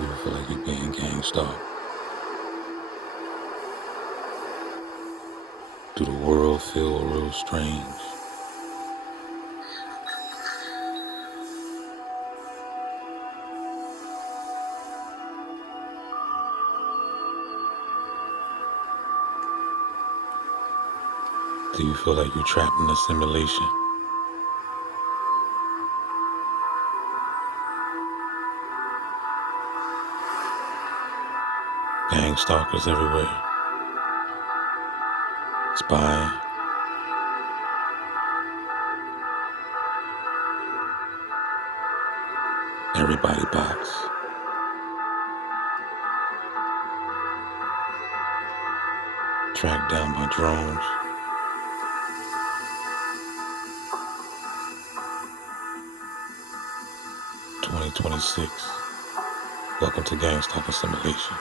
Do you feel like you're being gang stalked? Do the world feel a little strange? Do you feel like you're trapped in a simulation? Gang stalkers everywhere, spying. Everybody bots. Tracked down by drones. "2026. Welcome to Gang Stalker Simulation."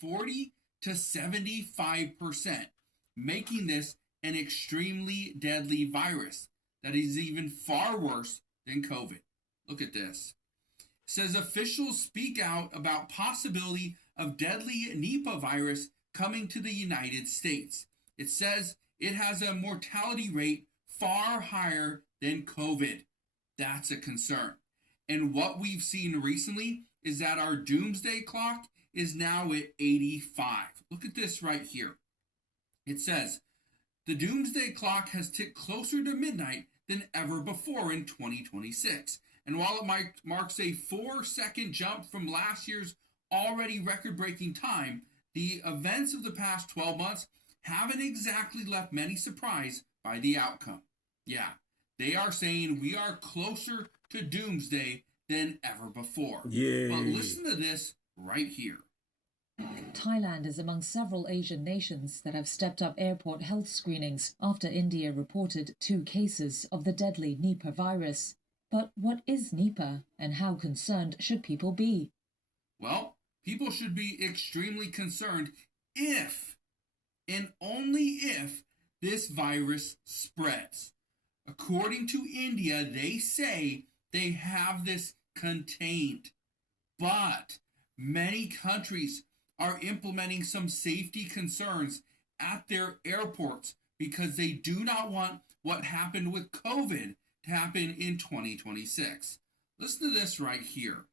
40 to 75%, making this an extremely deadly virus that is even far worse than COVID. Look at this. It says officials speak out about possibility of deadly Nipah virus coming to the United States. It says it has a mortality rate far higher than COVID. That's a concern. And what we've seen recently is that our doomsday clock is now at 85. Look at this right here. It says the doomsday clock has ticked closer to midnight than ever before in 2026. And while it marks a 4-second jump from last year's already record breaking time, the events of the past 12 months haven't exactly left many surprised by the outcome. Yeah, they are saying we are closer to doomsday than ever before. Yeah. But listen to this right here. Thailand is among several Asian nations that have stepped up airport health screenings after India reported 2 cases of the deadly Nipah virus. But what is Nipah and how concerned should people be? Well, people should be extremely concerned if, and only if, this virus spreads. According to India, they say they have this contained. But many countries are implementing some safety concerns at their airports because they do not want what happened with COVID to happen in 2026. Listen to this right here.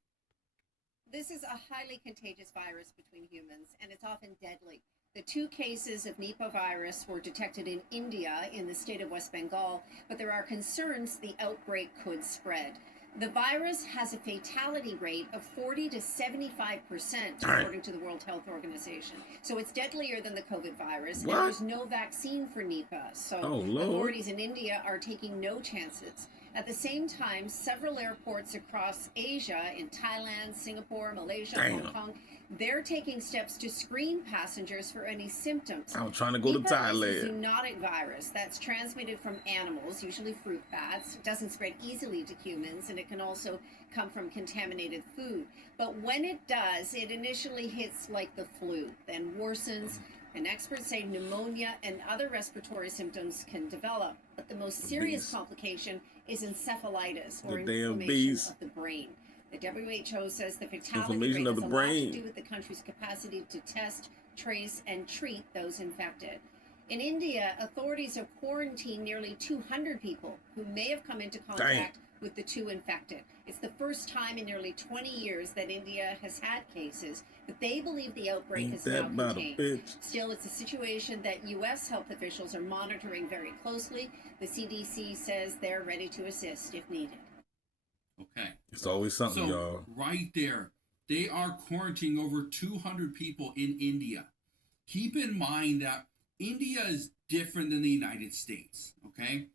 This is a highly contagious virus between humans, and it's often deadly. The 2 cases of Nipah virus were detected in India in the state of West Bengal, but there are concerns the outbreak could spread. The virus has a fatality rate of 40 to 75%, according to the World Health Organization. So it's deadlier than the COVID virus, and there's no vaccine for Nipah. So authorities in India are taking no chances. At the same time, several airports across Asia, in Thailand, Singapore, Malaysia, Hong Kong, they're taking steps to screen passengers for any symptoms. I'm trying to go to Thailand. Nipah is a zoonotic virus that's transmitted from animals, usually fruit bats. It doesn't spread easily to humans, and it can also come from contaminated food. But when it does, it initially hits like the flu, then worsens, and experts say pneumonia and other respiratory symptoms can develop. But the most serious complication is encephalitis, or inflammation of the brain. The WHO says the fatality rate has a lot to do with the country's capacity to test, trace, and treat those infected. In India, authorities have quarantined nearly 200 people who may have come into contact with the 2 infected. It's the first time in nearly 20 years that India has had cases, but they believe the outbreak is now contained. Still, it's a situation that U.S. health officials are monitoring very closely. The CDC says they're ready to assist if needed. Okay. It's always something, y'all. Right there, they are quarantining over 200 people in India. Keep in mind that India is different than the United States, okay?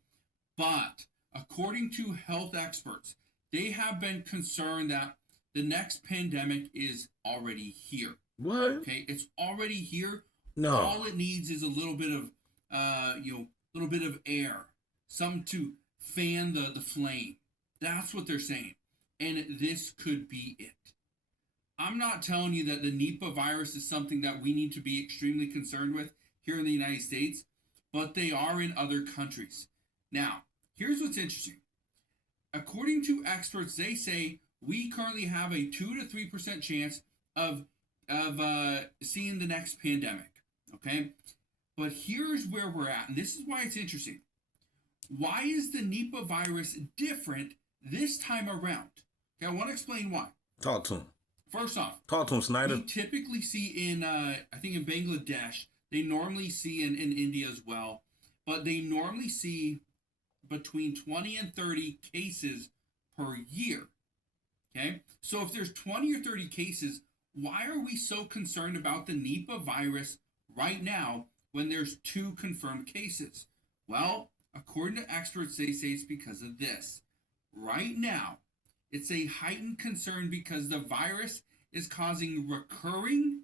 But according to health experts, they have been concerned that the next pandemic is already here. What? Okay, it's already here. No. All it needs is a little bit of, little bit of air, something to fan the flame. That's what they're saying. And this could be it. I'm not telling you that the Nipah virus is something that we need to be extremely concerned with here in the United States, but they are in other countries. Now, here's what's interesting. According to experts, they say we currently have a 2 to 3% chance of seeing the next pandemic. Okay, but here's where we're at, and this is why it's interesting. Why is the Nipah virus different this time around? Okay, I want to explain why. Talk to him. First off, Talk to him, Snyder. we typically see in, I think in Bangladesh, they normally see in India as well, but they normally see between 20 and 30 cases per year. Okay, so if there's 20 or 30 cases, why are we so concerned about the Nipah virus right now when there's 2 confirmed cases? Well, according to experts, they say it's because of this. Right now, it's a heightened concern because the virus is causing recurring,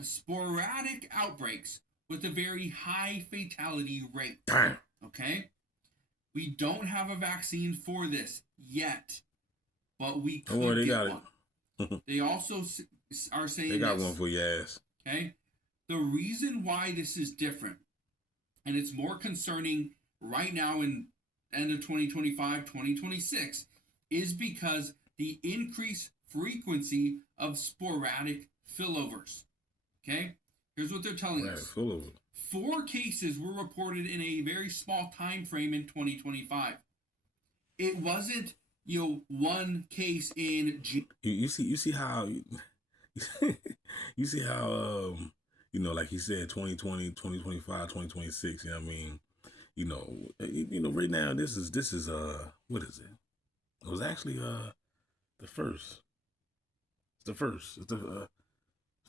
sporadic outbreaks with a very high fatality rate. Damn. Okay? We don't have a vaccine for this yet, but we could Oh, they get got one. it. They also are saying They got this, one for your ass. okay? The reason why this is different, and it's more concerning right now in end of 2025, 2026, is because the increased frequency of sporadic spillovers. Okay? Here's what they're telling Right, us. full of it. 4 cases were reported in a very small time frame in 2025. It wasn't, 1 case in You see how you see how like he said 2020, 2025, 2026, you know what I mean? Right now this is what is it? It was actually the first. It's the first. It's the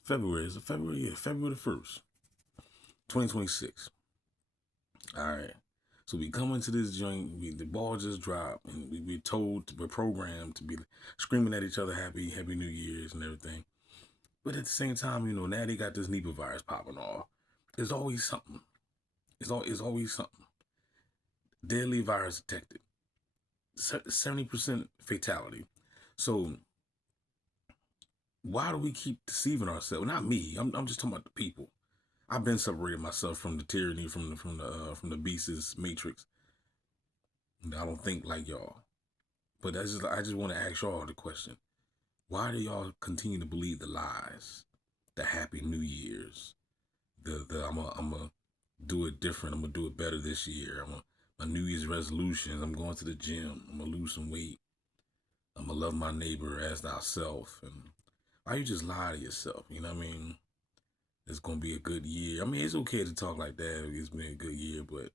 February. It's February, yeah, February the 1st. 2026. All right. So we come into this joint, the ball just dropped, and we're programmed to be screaming at each other, happy New Year's and everything. But at the same time, now they got this Nipah virus popping off. There's always something. It's always something. Deadly virus detected. 70% fatality. So why do we keep deceiving ourselves? Not me. I'm just talking about the people. I've been separating myself from the tyranny, from the beast's matrix. I don't think like y'all. But I just want to ask y'all the question. Why do y'all continue to believe the lies? The Happy New Year's. I'm a do it different. I'm gonna do it better this year. My New Year's resolutions. I'm going to the gym. I'm gonna lose some weight. I'm gonna love my neighbor as thyself. And why you just lie to yourself? You know what I mean? It's gonna be a good year. I mean, it's okay to talk like that. It's been a good year, but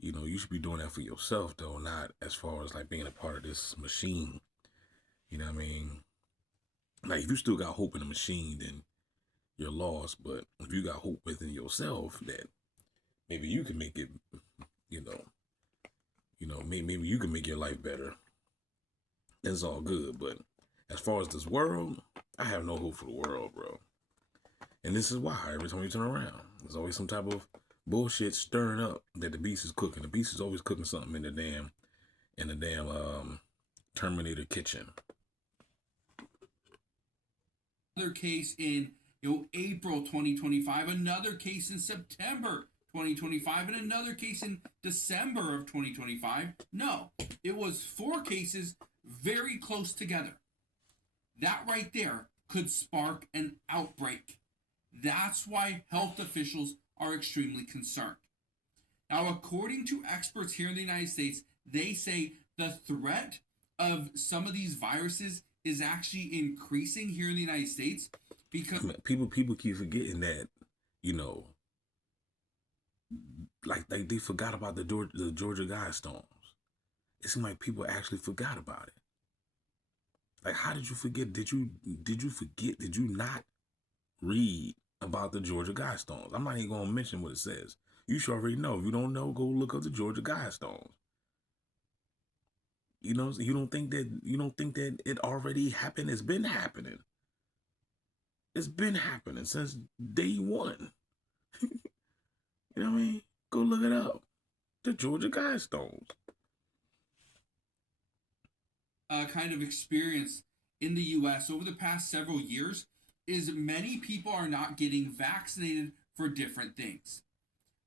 you should be doing that for yourself, though, not as far as like being a part of this machine. You know what I mean? Like, if you still got hope in the machine, then you're lost. But if you got hope within yourself that maybe you can make it, maybe you can make your life better, it's all good. But as far as this world, I have no hope for the world, bro. And this is why every time you turn around, there's always some type of bullshit stirring up that the beast is cooking. The beast is always cooking something in the damn Terminator kitchen. Another case in April 2025, another case in September 2025, and another case in December of 2025. No, it was 4 cases very close together. That right there could spark an outbreak. That's why health officials are extremely concerned. Now, according to experts here in the United States, they say the threat of some of these viruses is actually increasing here in the United States because people keep forgetting that, like they forgot about the Georgia Guidestones. It seemed like people actually forgot about it. Like, how did you forget? Did you forget? Did you not read about the Georgia Guidestones? I'm not even gonna mention what it says. You should already know. If you don't know, go look up the Georgia Guidestones. You don't think that it already happened? It's been happening. It's been happening since day one. You know what I mean? Go look it up. The Georgia Guidestones. Kind of experience in the U.S. over the past several years is many people are not getting vaccinated for different things.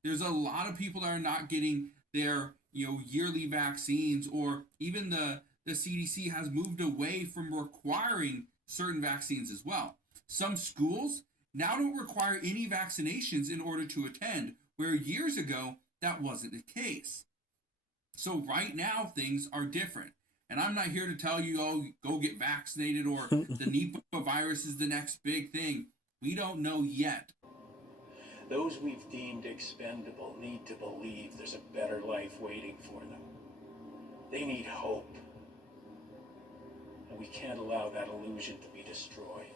There's a lot of people that are not getting their yearly vaccines, or even the the CDC has moved away from requiring certain vaccines as well. Some schools now don't require any vaccinations in order to attend, where years ago that wasn't the case. So right now things are different. And I'm not here to tell you, oh, go get vaccinated or the Nipah virus is the next big thing. We don't know yet. Those we've deemed expendable need to believe there's a better life waiting for them. They need hope. And we can't allow that illusion to be destroyed.